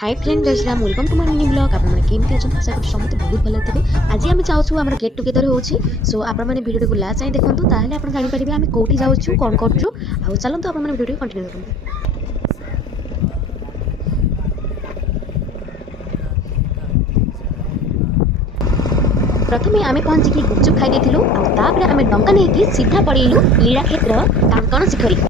हाय friend जय Shri Ram welcome to my mini blog आपण माने केमती अछन आशा करछु समस्त बहुत भले थिबे। आज आमे चाहछु हमर गेट टुगेदर होछि सो आपण माने वीडियो को लास्ट जाय देखंतु ताहले आपण जानि परिबे आमे कोठी जाउछु कोन करछु आ चलंतु आपण माने वीडियो कंटिन्यू करंतु। प्रथमे आमे पहुंची की गुपचुप खाई देथिलु आ तापरे आमे डंका नेकी सीधा पड़ेलु लीला क्षेत्र कांकण शिखरी।